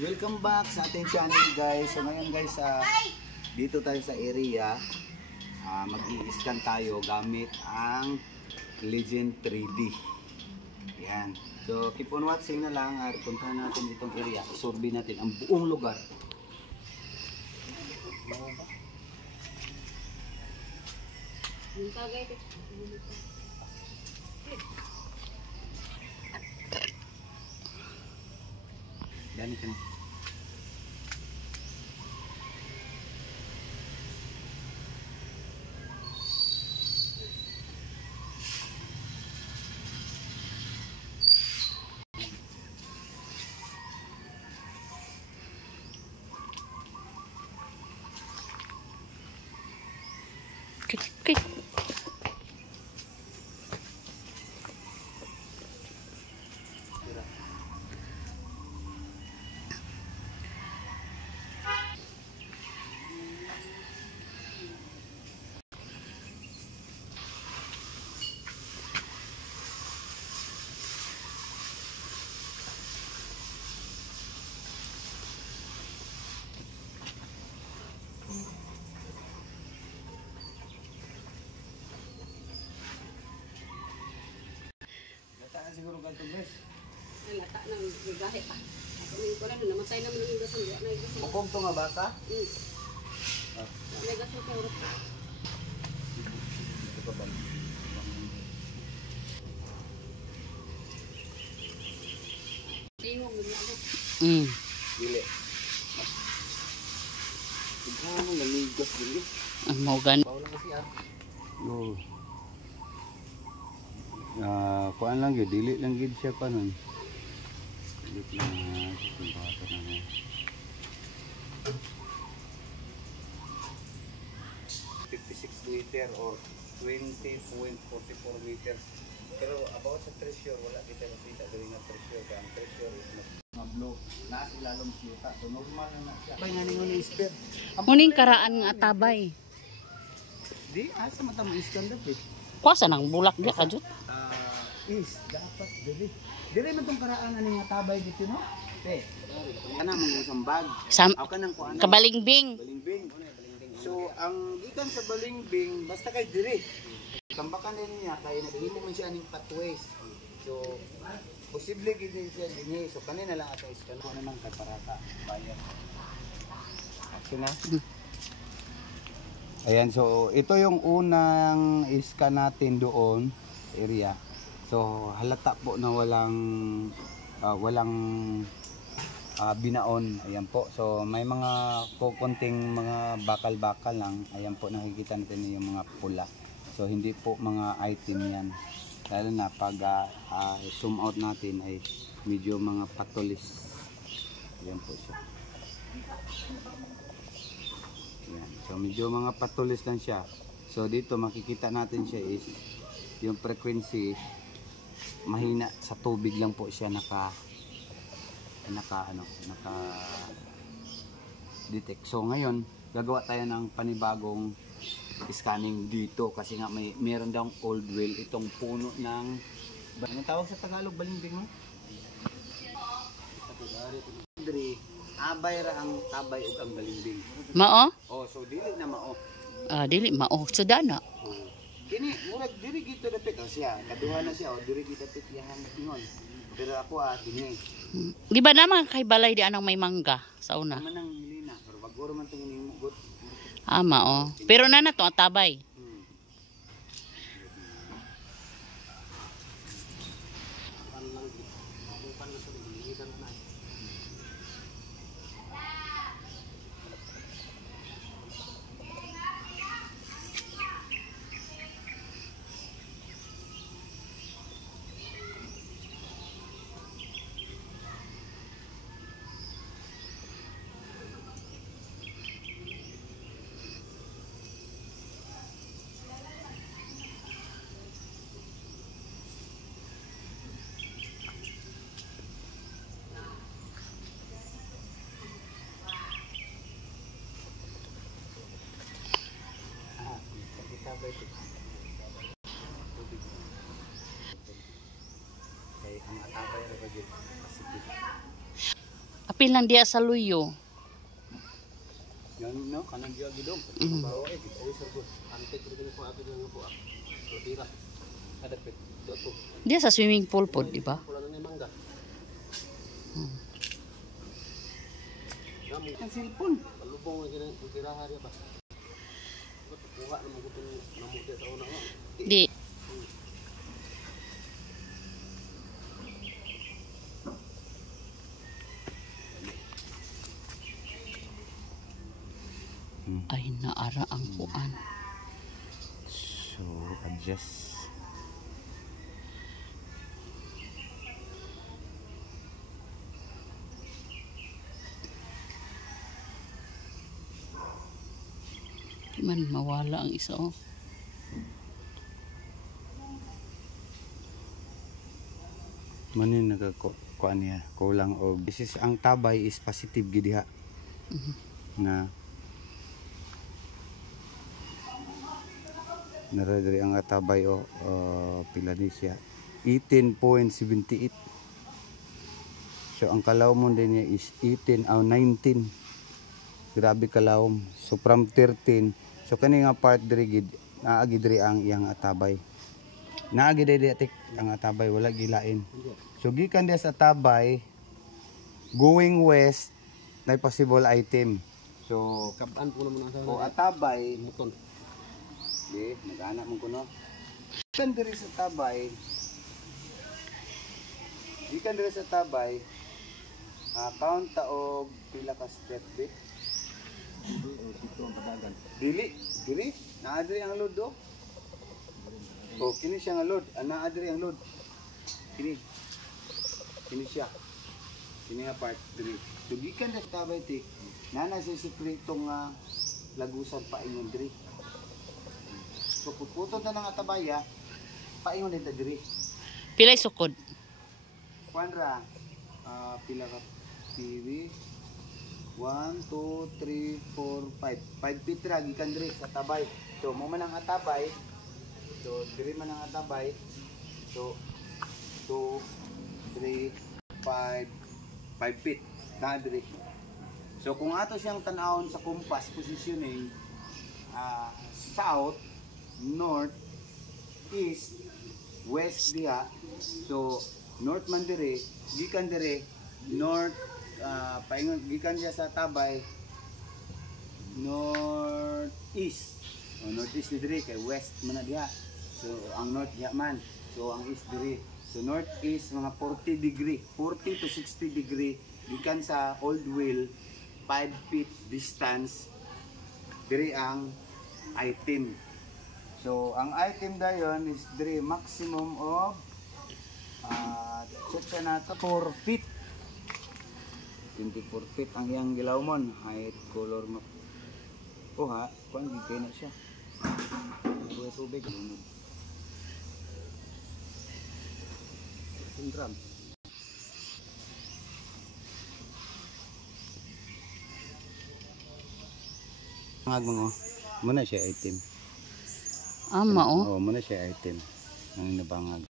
Welcome back sa ating channel guys. So ngayon guys, dito tayo sa area. Mag-i-scan tayo gamit ang Legend 3D. Yan. So keep on watching na lang at puntahan natin itong area. Survey natin ang buong lugar. Dani ka na. Okay. Siguro ganito guys. Lata na gahe pa. Ako ni ko lang namatay naman ng gas niya. Bukog to nga bata? May gas ko kay urot. Ito ba? Tingog mo ako. Dili. Tignan mo namigas dili. Ang mogan. Bawal lang kasi Oh. Kuan lang gyud, dili lang gyud siya kanon. Dili lang sa bata na. 56 liter or 20.44 liter. Pero about sa pressure wala kita makita diri nga pressure, ang pressure is na blow na ilalom siyota. So normal na siya. Pay nga ningon ni speed. Muning karaan nga tabay. Di asa mata mo iskandar eh. Kuasa nang bulak dia kajut. Is dapat dili. Dili man tong karaan ani nga tabay dito no? Te. Kana mong isang bag. Aw kanang kuan. Kabalingbing. Balingbing. So ang gikan sa balingbing basta kay diri. Tambakan din niya kay naghimo man siya ning pathways. So posible gid siya dinhi. So kanina lang ato is kano naman kay para sa bayan. Okay na. Ayan, so ito yung unang scan natin doon area. So halata po na walang binaon. Ayan po. So may mga konting mga bakal-bakal lang. Ayan po nakikita natin yung mga pula. So hindi po mga item yan. Lalo na pag zoom out natin ay medyo mga patulis. Ayan po siya. Ayan. So medyo mga patulis lang siya. So dito makikita natin siya is yung frequency mahina sa tubig lang po siya naka detect. So ngayon gagawa tayo ng panibagong scanning dito kasi nga meron daw old well itong puno ng ano tawag sa Tagalog balingbing mo? Diri abay ra ang tabay ug ang balingbing. Mao? Oh, so dili na mao. Dili mao sudana. Kini murag diri gito dapit siya. Kaduha na siya o diri gito dapit yang ingon. Pero ako dinhi. Di ba naman kay balay di anang may mangga sa una? Manang hilina pero baguro man tong himugot. Mao. Pero na to tabay. Apil lang diya sa luyo. Yan no, kanang gidog. Mm. Bawa always good. Ante ko din po apil lang po ah. Tira. Ada pet. Dito. Diya sa swimming pool po, di ba? Wala na ni mangga. Ang cellphone. Palubong lagi ng tirahan ya ba. Kuha na mo gutong namo dia sa una. Di. Ay, naara ang kuan. So, adjust. Di man mawala ang isa, oh. Manin nagkuan niya, kulang og. This is ang tabay is positive gid diha. Na naradiri ang atabay o pila ni siya 18.78. So ang kalawmon din niya is 18 o 19. Grabe kalawom. So from 13, so kani nga part diri gid naagi diri ang iyang atabay. Naagi diri atik ang atabay wala gilain. So gikan diya sa atabay going west na possible item. So Kabaan po naman ang o atabay muton. di nag-anak mo kuno. Gikan diri sa tabay. Gikan diri sa tabay. Count ta og pila ka step bit. Dito ang padagan. Dili naa diri ang load do. O kini siya nga load, naa diri ang load. Kini siya. Kini nga part diri. So gikan diri sa tabay tik. Nana sa sekretong lagusan pa ingon diri. So putputon na ng atabaya, paingon dito diri. Pilay sukod. Kuanra, pila ka TV. 1, 2, 3, 4, 5. 5 feet ra gikan diri sa tabay. So mo man ang atabay. So diri man ang atabay. So 2, 3, 5 feet na diri. So kung ato siyang tan-awon sa compass positioning, south, north, east, west diha. So north man dire, gikan dire north, paingon gikan diha sa tabay north east. O north east dire kay west man na diha. So ang north diha man. So ang east dire. So north east mga 40 degree, 40 to 60 degree gikan sa old wheel, 5 feet distance dire ang item. So ang item dayon is dire maximum of check na to 4 feet. 24 feet ang iyang gilawmon, height, color map. Oh ha, kuan gigay na siya. Tubig. Drum. Ngag mo. Muna siya item. Ama, oh. Oh, muna siya item. Ang nabangag.